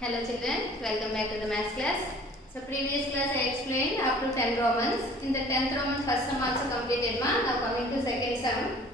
Hello children, welcome back to the maths class. So previous class I explained up to 10 Romans. In the 10th Roman first sum also completed ma. Now coming to second sum.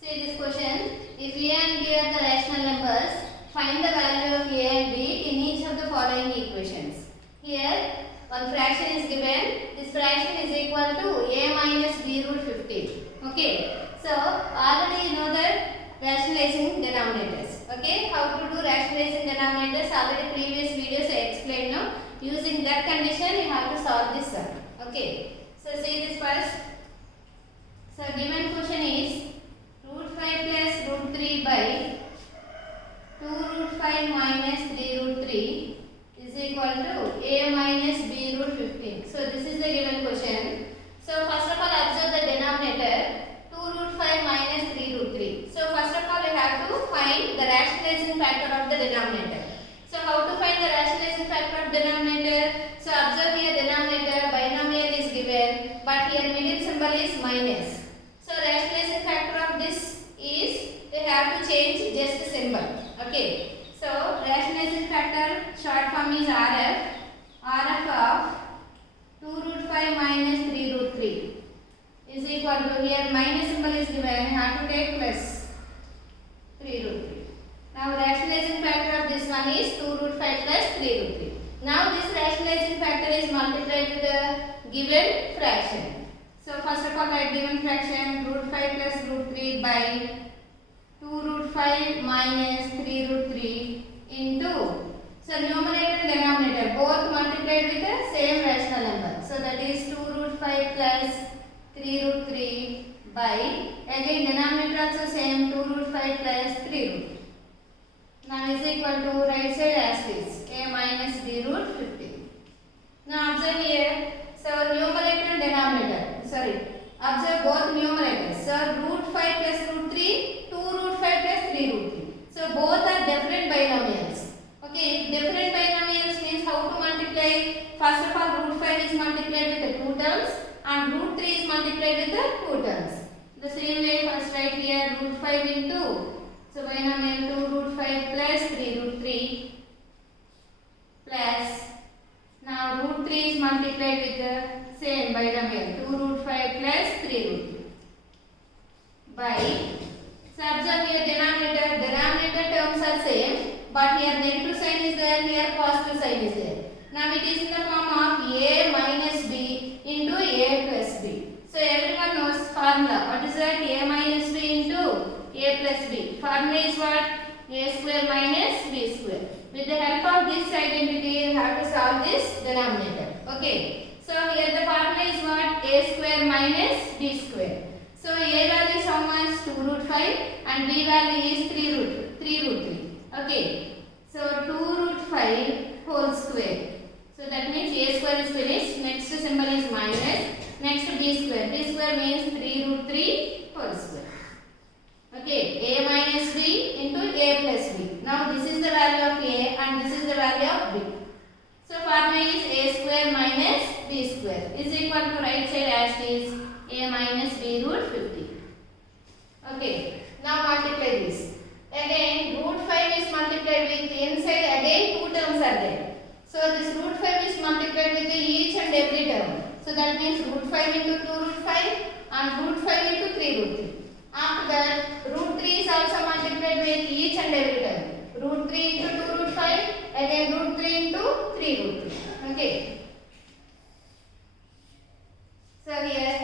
See this question. If a and b are the rational numbers, find the value of a and b in each of the following equations. Here one fraction is given. This fraction is equal to a minus b root 15. Okay. So already you know that rationalizing denominators. Okay, how to do rationalizing denominators? Already previous videos I explained. No, using that condition you have to solve this sum. Okay, so see this first. So given question is root 5 plus root 3 by 2 root 5 minus 3 root 3 is equal to a minus b root 15. So this is the given question. So first of all observe the denominator. 2 root 5 minus 3 root 3. So first of all you have to find the rationalizing factor of the denominator. So how to find the rationalizing factor of denominator? So observe here denominator binomial is given, but here middle symbol is minus. So rationalizing factor of this is we have to change just symbol. Okay. So rationalizing factor short form is RF. RF of 2 root 5 minus 3 root 3. Is equal to here minus symbol is given, have to take plus 3 root 3. Now rationalizing factor of this one is 2 root 5 plus 3 root 3. Now this rationalizing factor is multiplied with the given fraction. So first of all write given fraction root 5 plus root 3 by 2 root 5 minus 3 root 3 into, so numerator and denominator both multiplied with the same rational number. So that is 2 root 5 plus 3 root 3 by, again denominator also same 2 root 5 plus 3 root 3. Now is equal to right side as this a minus b root 15. Now observe here, so numerator and denominator, observe both numerators. So root 5 plus root 3, 2 root 5 plus 3 root 3. So both are different binomials. Okay, if different binomials means how to multiply? First of all root 5 is multiplied with the 2 terms. And root 3 is multiplied with the 2 terms. The same way first write here root 5 into, so binomial 2 root 5 plus 3 root 3 plus, now root 3 is multiplied with the same binomial 2 root 5 plus 3 root 3 by, so observe here denominator terms are same, but here negative sign is there, here positive sign is there. Now it is in the form of a minus b into a plus b. So everyone knows formula. What is that? A minus b into a plus b. Formula is what? A square minus b square. With the help of this identity, you have to solve this denominator. Okay. So here the formula is what? A square minus b square. So a value is how much? 2 root 5 and b value is 3 root 3. Okay. So 2 root 5 whole square. So that means a square is finished. Next symbol is minus. Next b square. B square means 3 root 3 whole square. Okay. A minus b into a plus b. Now this is the value of a and this is the value of b. So formula is a square minus b square is equal to right side as is a minus b root 50. Okay. Now multiply this. Again root 5 is multiplied with inside again 2 terms are there. So this root 5 is multiplied with each and every term. So that means root 5 into 2 root 5 and root 5 into 3 root 3. After that root 3 is also multiplied with each and every term. Root 3 into 2 root 5, again root 3 into 3 root 3. Okay. So here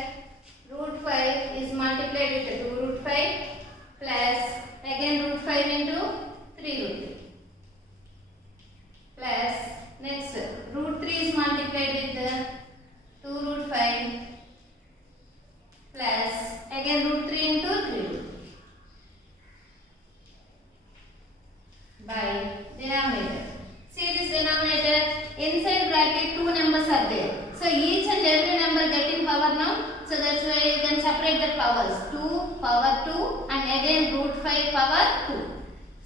root 5 is multiplied with 2 root 5 plus again root 5 into 3 root 3 plus next root 3 is multiplied with the 2 root 5 plus again root 3 into 3 root 3 by denominator. See this denominator, inside bracket 2 numbers are there. So each and every number getting power now. So that's why you can separate the powers. 2 power 2 and again root 5 power 2.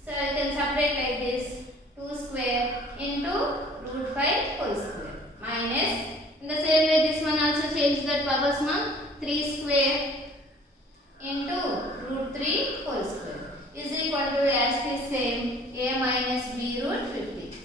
So you can separate like this 2 square into root 5 whole square minus, in the same way this one also change that powers now, 3 square into root 3 whole square is equal to as the same a minus b root 50.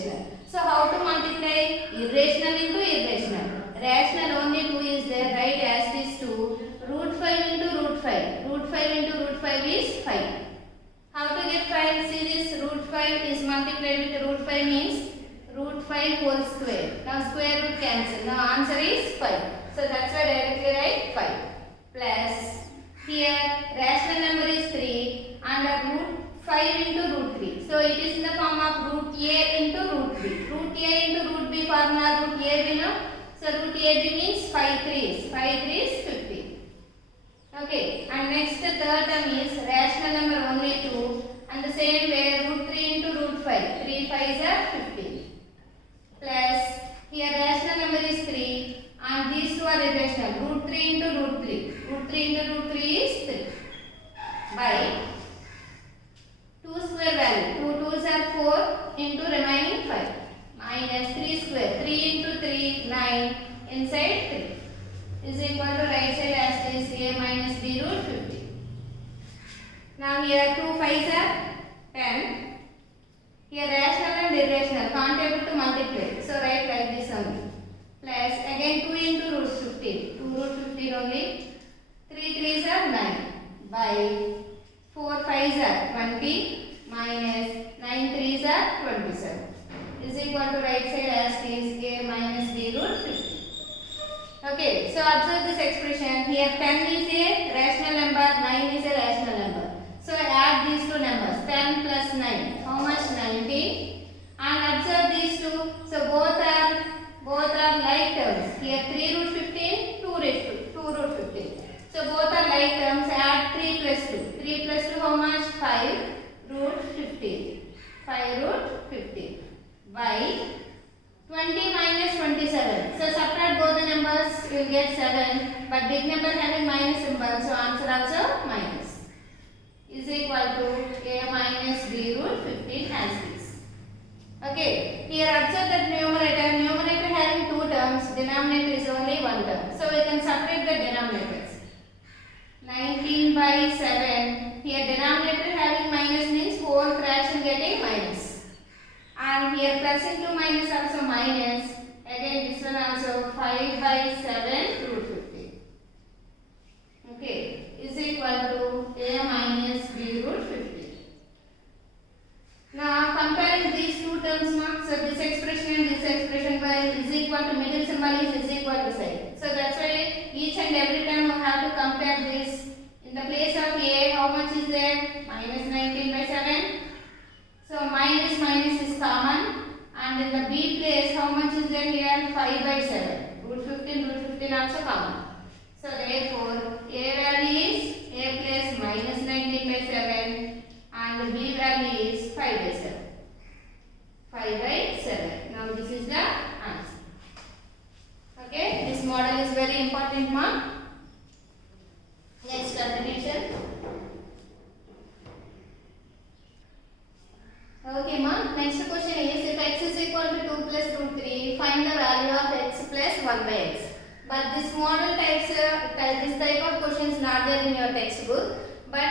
irrational. So how to multiply? Irrational into irrational. Rational only 2 is there, right? As it is 2. Root 5 into root 5. Root 5 into root 5 is 5. How to get 5? See this, root 5 is multiplied with root 5 means root 5 whole square. Now square root cancel. Now answer is 5. So that's why directly write 5. Plus here rational number is 3 and root 5 into root 3. So it is in the form of root a into root b. Root a into root b formula root a b now. So root a b means 5 3s. 5 3s 50. Okay, and next the third term is rational number only 2 and the same way root 3 into root 5. 3 5s are 50. Plus here rational number is 3 and these two are irrational. Root 3 into root 3. Root 3 into root 3 is 3. By 2 square value. 2 2s are 4 into remaining 5. Minus 3 square. 3 into 3 9 inside 3. Is equal to right side as is a minus b root 50. Now here 2 5s are 10. Here rational and irrational can't able to multiply. So write like this only. Plus again 2 into root 15. 2 root 15 only. 3 3s are 9. By 4 5s are 20 minus 9 3s are 27. Is equal to right side as is a minus b root 50. Okay, so observe this expression. Here 10 is a rational number, 9 is a rational number. So add these two numbers, 10 plus 9. How much? 90. And observe these two. So both are like terms. Here 3 root 15, 2 root 15. So both are like terms. Add 3 plus 2. 3 plus 2 how much? 5 root 15. 5 root 15. By 20 minus 27. So subtract both the numbers, you will get 7. But big number having minus symbol, so answer also minus. Is equal to a minus b root 15 as this. Okay. Here observe that numerator having two terms, denominator is only one term. So we can separate the denominators. 19 by 7. Here denominator having minus means whole fraction getting minus. And here plus into minus also minus. Again this one also 5 by 7 root 50. Okay. Is equal to a minus b root 50. Now comparing these two terms now. So this expression and this expression is equal to middle symbol is equal to side. So that's why each and every time we have to compare this. In the place of a how much is there? Minus 19 by 7. So minus is common, and in the b place how much is there here? 5 by 7. Root 15 also common. So therefore a value is a place minus 19 by 7 and the b value is 5 by 7. 5 by 7. Now this is the answer. Okay, this model is very important, ma. Next continuation. Okay, ma. Next question is if x is equal to 2 plus root 3, find the value of x plus 1 by x. But this model types, this type of questions not there in your textbook. But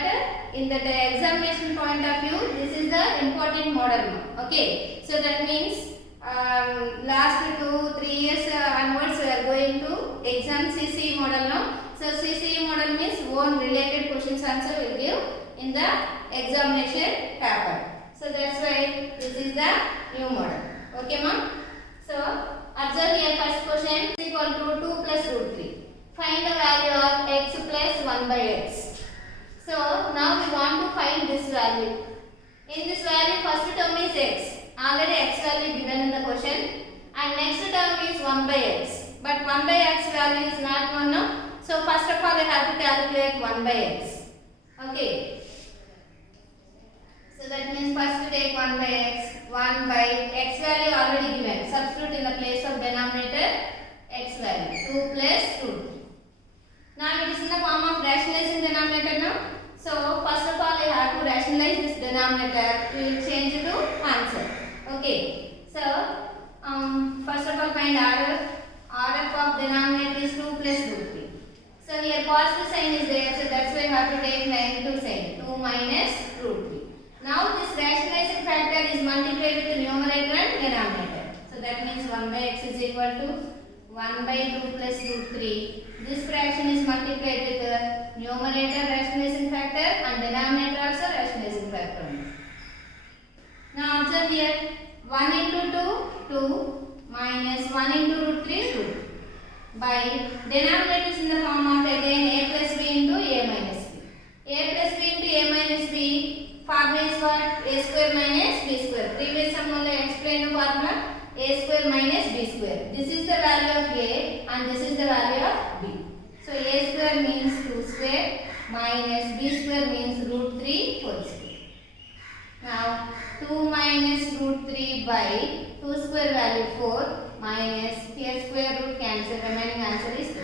in the examination point of view, this is the important model, ma. Okay. So that means last 2-3 years onwards we are going to exam CCE model now. So CCE model means one related questions answer will give in the examination paper. So that's why this is the new model. Okay, ma'am. So observe here first question is equal to 2 plus root 3. Find the value of x plus 1 by x. So now we want to find this value. In this value first term is x. Already x value given in the question. And next term is 1 by x. But 1 by x value is not 1 now. So first of all we have to calculate 1 by x. Okay. So that means first take 1 by x. 1 by x value already given. Substitute in the place of denominator x value. 2 plus 2. Now it is in the form of rationalizing denominator now. So first of all we have to rationalize this denominator. We will change it to answer. Okay. So first of all find RF. RF of denominator is 2 plus root 3. So here positive sign is there. So that's why we have to take negative sign. 2 minus root 3. Now this rationalizing factor is multiplied with the numerator and denominator. So that means 1 by x is equal to 1 by 2 plus root 3. This fraction is multiplied with the numerator rationalizing factor and denominator also rationalizing factor. Now observe here, 1 into 2, 2 minus 1 into root 3, root. By denominator is in the form of again a plus b into a minus b. A plus b into a minus b formula is what? A square minus b square. Previous sum only explained the formula a square minus b square. This is the value of a and this is the value of b. So a square means 2 square minus b square means root 3 whole square. Now 2 minus root 3 by 2 square value 4 minus a square root cancel, remaining answer is 2.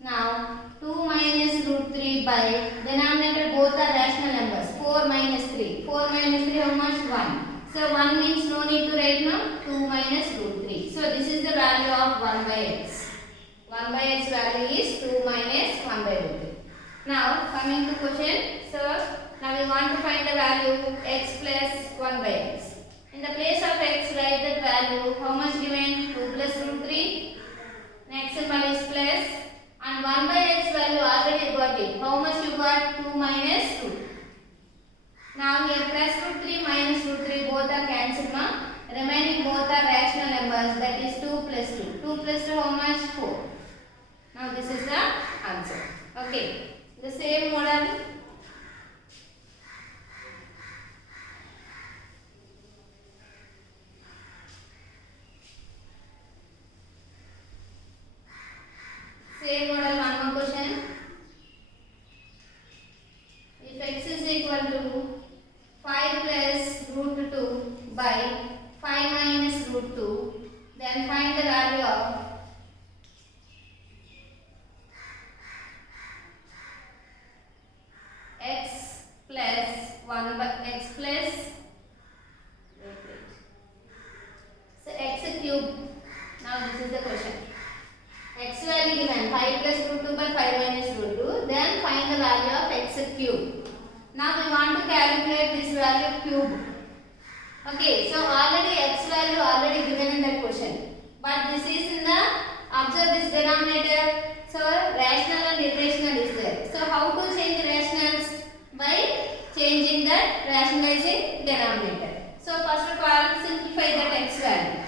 Now 2 minus root 3 by denominator both are rational numbers, 4 minus 3. 4 minus 3 how much? 1. So 1 means no need to write now, 2 minus root 3. So this is the value of 1 by x. 1 by x value is 2 minus 1 by root 3. Now coming to question. So now we want to find the value x plus 1 by x. In the place of x write that value, how much given? 2 plus root 3. Next symbol is plus and 1 by x value already got it. How much you got? 2 minus 2. Now here plus root 3 minus root 3 both are cancelled now. Remaining both are rational numbers, that is 2 plus 2. 2 plus 2 how much? 4. Now this is the answer. Okay. The same model. Same model, one more question. If x is equal to 5 plus root 2 by 5 minus root 2, then find the value of x plus 1 by x plus so x cube. Now this is the question. X value given 5 plus root 2 by 5 minus root 2, then find the value of x cube. Now we want to calculate this value cube. Okay, so already x value already given in that question, but this is in the, observe this denominator, so rational and irrational is there. So how to change rationals? By changing that rationalizing denominator. So first of all simplify that x value.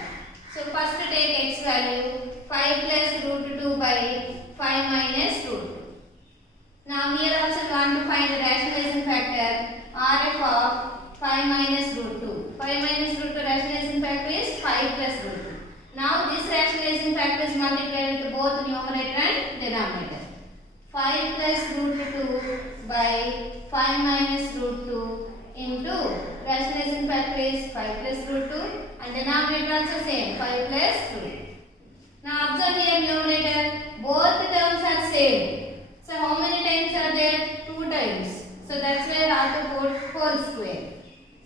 So first take x value 5 plus root 2 by 5 minus root 2. Now here also we want to find the rationalizing factor RF of 5 minus root 2. 5 minus root 2 rationalizing factor is 5 plus root 2. Now this rationalizing factor is multiplied with both numerator and denominator. 5 plus root 2 by 5 minus root 2 into rationalizing factor is 5 plus root 2 and denominator also same 5 plus 2. Now observe here numerator, both terms are same. So how many times are there? 2 times. So that's why I have to put whole square.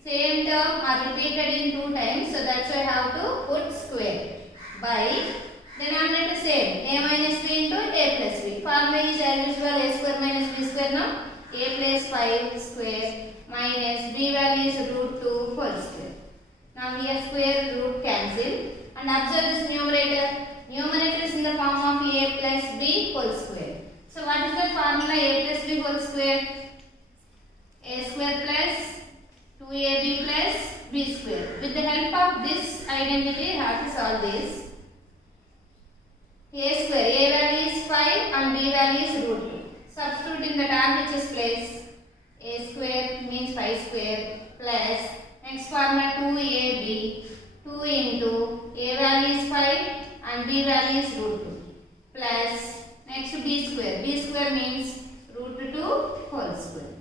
Same term are repeated in 2 times. So that's why I have to put square. By denominator same, a minus b into a plus b. Formula is as usual a square minus b square now. A plus 5 square minus b value is root 2 whole square. Now here square root cancel and observe this numerator. Numerator is in the form of a plus b whole square. So what is the formula a plus b whole square? A square plus 2ab plus b square. With the help of this identity, how to solve this? A square, a value is 5 and b value is root 2. Substitute in the RHS place. A square means 5 square plus next formula 2ab, 2 into a value is 5 and b value is root 2 plus next b square. B square means root 2 whole square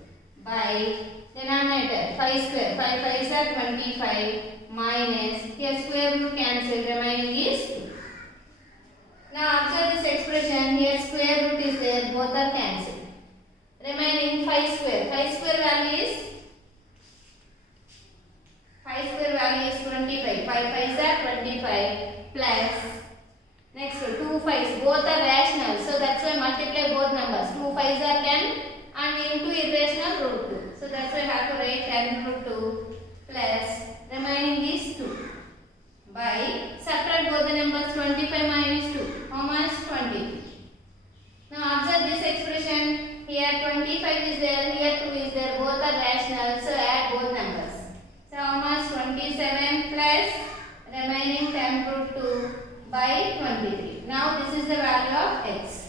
by denominator 5 square. 5 5s are 25 minus here square root cancel, remaining is 2. Now observe this expression, here square root is there, both are cancelled. Remaining 5 square. 5 square value is 25. 5 5s are 25 plus next 2 5s. Both are rational. So that's why multiply both numbers. 2 5s are 10 and into irrational root 2. So that's why I have to write 10 root 2 plus remaining is 2 by by 23. Now this is the value of x.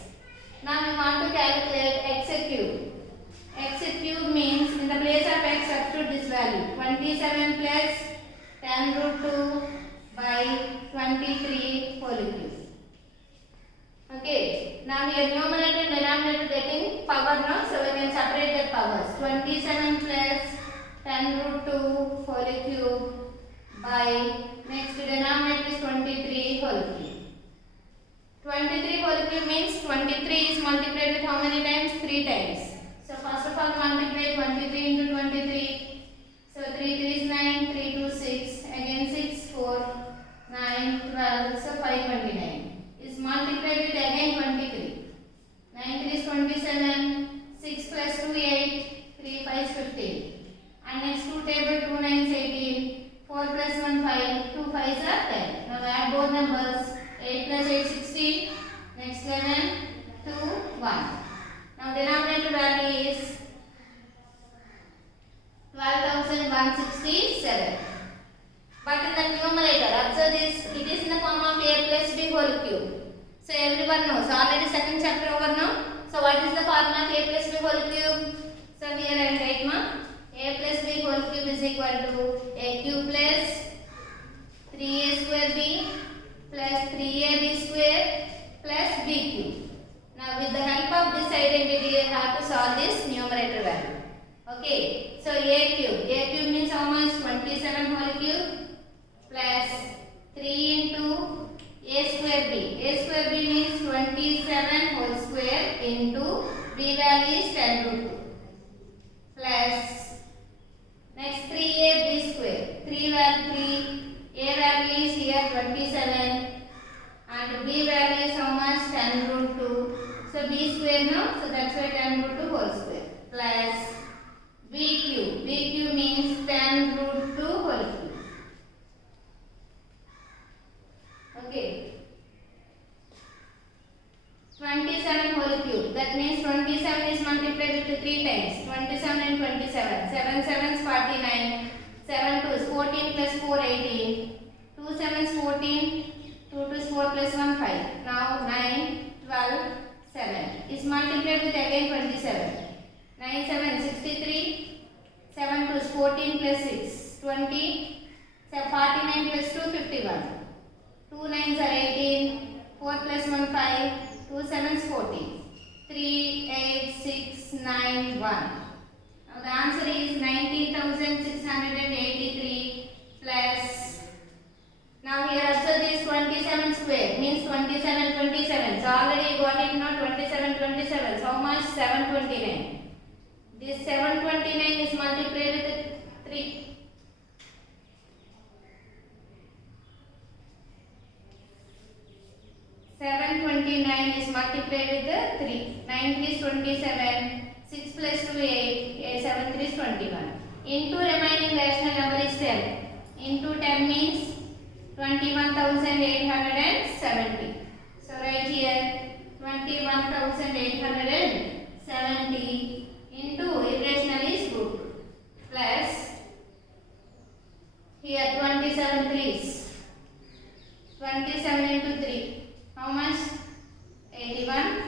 Now we want to calculate x cube. X cube means in the place of x substitute this value 27 plus 10 root 2 by 23 whole cube. Okay. Now here numerator and denominator getting power now, so we can separate the powers. 27 plus 10 root 2 whole cube by next denominator is 23 whole cube. 23 whole cube means 23 is multiplied with how many times? 3 times. So first of all multiply 23 into 23. So 3 3 is 9, 3 2 6, again 6 4 9 12, so 529 is multiplied with again 23. 9 3 is 27, 6 plus 2 8, 3 5 is 15. And next two table 2 9 is 18, 4 plus 1 5, 2 5 are 10. Now add both numbers. 8 plus 8 16, next 11 2 1. Now denominator value is 12,167. But in the numerator, observe this, it is in the form of a plus b whole cube. So everyone knows, already second chapter over now. So what is the formula of a plus b whole cube? So here I will write ma, a plus b whole cube is equal to a cube plus 3a square b plus 3ab square plus b cube. Now with the help of this identity, you have to solve this numerator value. Okay, so a cube means how much? 27 whole cube plus 3 into a square b. A square b means 27 whole square into b value is 10 root 2 plus next 3ab square. 3 a value is here 27 and b value is how much? 10 root 2. So b square now, so that's why 10 root 2 whole square plus b cube. B cube means 10 root 2 whole cube. Okay. 27 whole cube. That means 27 is multiplied with 3 times. 27 and 27. 7 7 is 49. 7 2 is 14 plus 4 18. 2 7 is 14. 2 2 is 4 plus 1 5. Now 9 12 7 is multiplied with again 27. 9 7 63. 7 2 is 14 plus 6 20. So 49 plus 2 51. 2 9s are 18. 4 plus 1 5. 2 7s 40. 3 8 6 9 1. Now the answer is 19,683 plus. Now here observe this 27 square means 27 27. So already you got it now 27 27. So how much? 729. This 729 is multiplied with 3. 729 is multiplied with the 3. 9 3 is 27. 6 plus 2 8. 7 3 is 21. Into remaining rational number is 10. Into 10 means 21,870. So right here 21,870 into irrational is root plus here 27 3s. 27 into 3. How much? 81.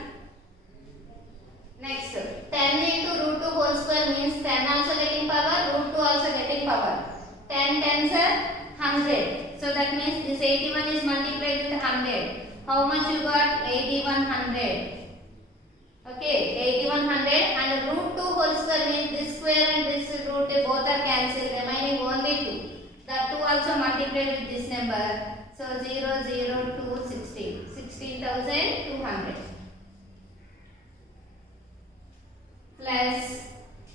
Next 10 into root 2 whole square means 10 also getting power, root 2 also getting power. 10 tens are 100. So that means this 81 is multiplied with 100. How much you got? 8100. Okay, 8100 and root 2 whole square means this square and this root both are cancelled, remaining only 2. That 2 also multiplied with this number. So 0 0 2 16. 16,200 plus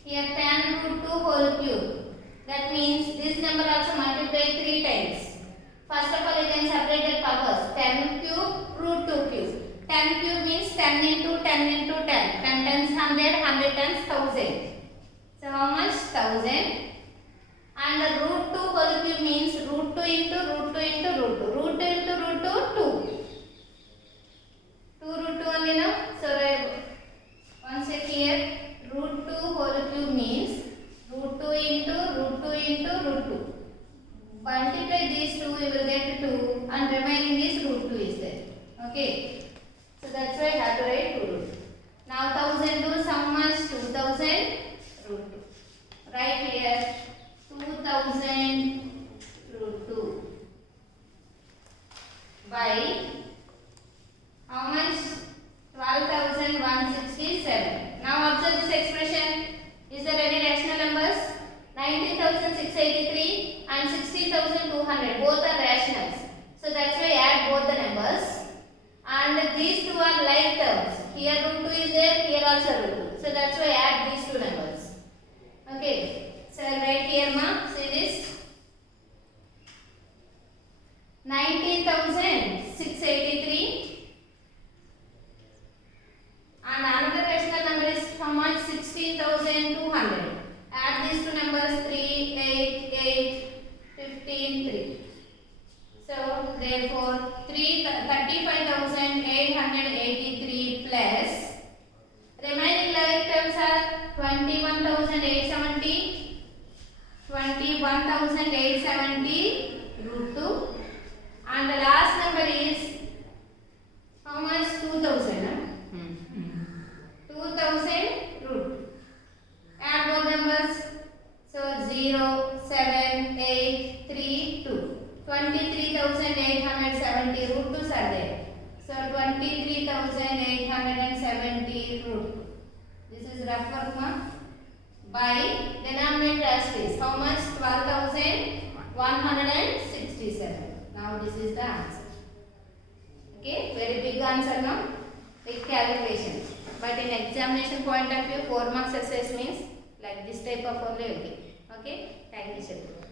here 10 root 2 whole cube. That means this number also multiplied 3 times. First of all, you can separate the powers. 10 cube, root 2 cube. 10 cube means 10 into 10 into 10. 10 times 100, 100 times 1000. So how much? 1000. And the root 2 whole cube means root 2 into root 2 into root 2. Root 2 into root 2, 2. 2 root 2 only now. So once here, root 2 whole cube means root 2 into root 2 into root 2. Multiply these two, you will get 2 and remaining is root 2 is Okay. So that's why I have to write 2 root 2. Now 1002 how much? 2000 root 2. Right here 2000 root 2 by how much? 12,167. Now observe this expression. Is there any rational numbers? 19,683 and 60,200. Both are rationals. So that's why add both the numbers. And these two are like terms. Here root 2 is there, here also root 2. So that's why add these two numbers. Okay. So right here ma, see this. 19,683 and another rational number is how much? 16,200. Add these two numbers 3, 8, 8, 15, 3. So therefore 35,883 plus remaining like terms are 21,870, 21,870 root 2 and the last number is how much? 2,000. 2,000 root 2. Add both numbers. So 0, 7, 8, 3, 2. 23,870 root 2s are there. So 23,870 root 2. This is rough work ma. By denominator as is. How much? 12,167. Now this is the answer. Okay, very big answer now. Big calculation. But in examination point of view, 4 marks exercise means like this type of only will be. Okay, thank you, children.